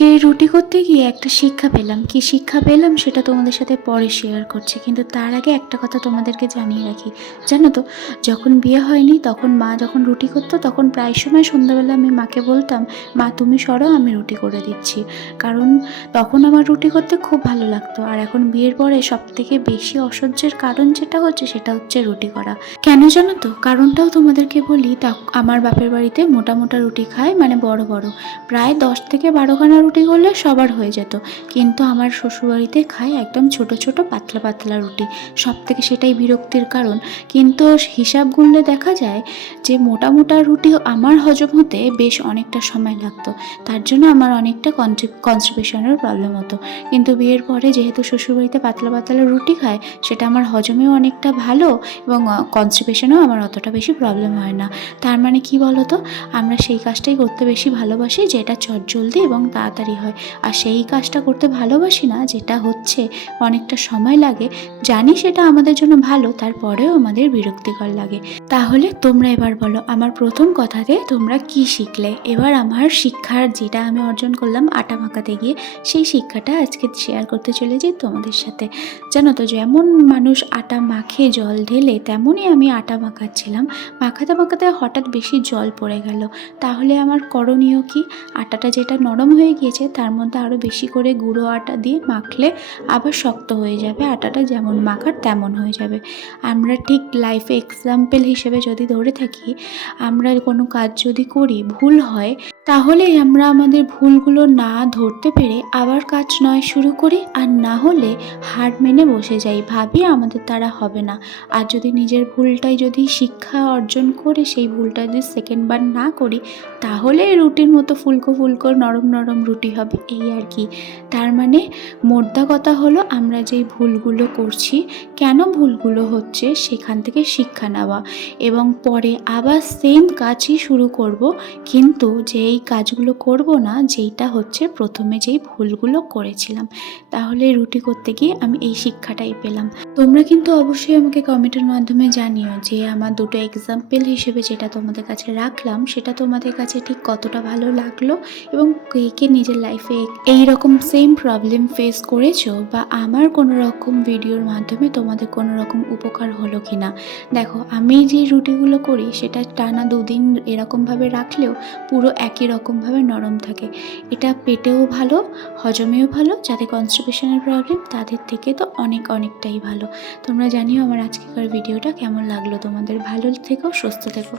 আজকে রুটি করতে গিয়ে একটা শিক্ষা পেলাম। কি শিক্ষা পেলাম সেটা তোমাদের সাথে পরে শেয়ার করছি, কিন্তু তার আগে একটা কথা তোমাদেরকে জানিয়ে রাখি। জানো তো, যখন বিয়ে হয়নি তখন মা যখন রুটি করতো তখন প্রায় সময় সন্ধ্যাবেলা আমি মাকে বলতাম, মা তুমি সরো, আমি রুটি করে দিচ্ছি। কারণ তখন আমার রুটি করতে খুব ভালো লাগতো। আর এখন বিয়ের পরে সব থেকে বেশি অসহ্যের কারণ যেটা হচ্ছে সেটা হচ্ছে রুটি করা। কেন জানো তো? কারণটাও তোমাদেরকে বলি। তা আমার বাপের বাড়িতে মোটা মোটা রুটি খায়, মানে বড় বড়, প্রায় 10 থেকে 12খানা রুটি করলে সবার হয়ে যেত। কিন্তু আমার শ্বশুরবাড়িতে খায় একদম ছোট ছোট পাতলা পাতলা রুটি। সব থেকে সেটাই বিরক্তির কারণ। কিন্তু হিসাব গুনলে দেখা যায় যে মোটা মোটা রুটি আমার হজম হতে বেশ অনেকটা সময় লাগতো। তার জন্য আমার অনেকটা কনস্টিপেশনের প্রবলেম হতো। কিন্তু বিয়ের পরে যেহেতু শ্বশুরবাড়িতে পাতলা পাতলা রুটি খায়, সেটা আমার হজমেও অনেকটা ভালো এবং কনস্টিপেশনেও আমার অতটা বেশি প্রবলেম হয় না। তার মানে কি বলো তো, আমরা সেই কাজটাই করতে বেশি ভালোবাসি যেটা চটজলদি এবং তাড়াতাড়ি হয়। আর সেই কাজটা করতে ভালোবাসি না যেটা হচ্ছে অনেকটা সময় লাগে। জানি সেটা আমাদের জন্য ভালো, তারপরেও আমাদের বিরক্তিকর লাগে। তাহলে তোমরা এবার বলো, আমার প্রথম কথাতে তোমরা কি শিখলে? এবার আমার শিক্ষার যেটা আমি অর্জন করলাম আটা মাখাতে গিয়ে, সেই শিক্ষাটা আজকে শেয়ার করতে চলেছি তোমাদের সাথে। জানো তো, যেমন মানুষ আটা মাখে জল ঢেলে, তেমনই আমি আটা মাখাচ্ছিলাম। মাখাতে মাখাতে হঠাৎ বেশি জল পড়ে গেল। তাহলে আমার করণীয় কি? আটাটা যেটা নরম হয়ে গিয়েছে তার মধ্যে আরও বেশি করে গুঁড়ো আটা দিয়ে মাখলে আবার শক্ত হয়ে যাবে। আটাটা যেমন মাখার তেমন হয়ে যাবে। আমরা ঠিক লাইফে এক্সাম্পল হিসেবে যদি ধরে থাকি, আমরা কোনো কাজ যদি করি ভুল হয়, তাহলে আমরা আমাদের ভুলগুলো না ধরতে পেরে আবার কাজ নয় শুরু করি, আর না হলে হার মেনে বসে যাই, ভাবি আমাদের দ্বারা হবে না। আর যদি নিজের ভুলটাই যদি শিক্ষা অর্জন করে সেই ভুলটা যদি সেকেন্ডবার না করি, তাহলে রুটির মতো ফুলকো ফুলকো নরম নরম রুটি হবে, এই আর কি। তার মানে মোদ্দা কথা হলো, আমরা যেই ভুলগুলো করছি, কেন ভুলগুলো হচ্ছে সেখান থেকে শিক্ষা নেওয়া, এবং পরে আবার সেম কাজই শুরু করব, কিন্তু যেই কাজগুলো করব না যেইটা হচ্ছে প্রথমে যেই ভুলগুলো করেছিলাম। তাহলে রুটি করতে গিয়ে আমি এই শিক্ষাটাই পেলাম। তোমরা কিন্তু অবশ্যই আমাকে কমেন্টের মাধ্যমে জানিও যে আমার দুটো এক্সাম্পল হিসেবে যেটা তোমাদের কাছে রাখলাম সেটা তোমাদের কাছে ঠিক কতটা ভালো লাগলো, এবং কে কে নিজের লাইফে এই রকম সেম প্রবলেম ফেস করেছো, বা আমার কোনো রকম ভিডিওর মাধ্যমে তোমাদের কোনো রকম উপকার হলো কি না। দেখো, আমি যে রুটিগুলো করি সেটা টানা 2 দিন এরকমভাবে রাখলেও পুরো একই রকমভাবে নরম থাকে। এটা পেটেও ভালো, হজমেও ভালো। যাদের কনস্টিপেশনের প্রবলেম তাদের থেকে তো অনেকটাই ভালো। তোমরা জানিও আমার আজকেকার ভিডিওটা কেমন লাগলো তোমাদের। ভালো থেকো, সুস্থ থেকো।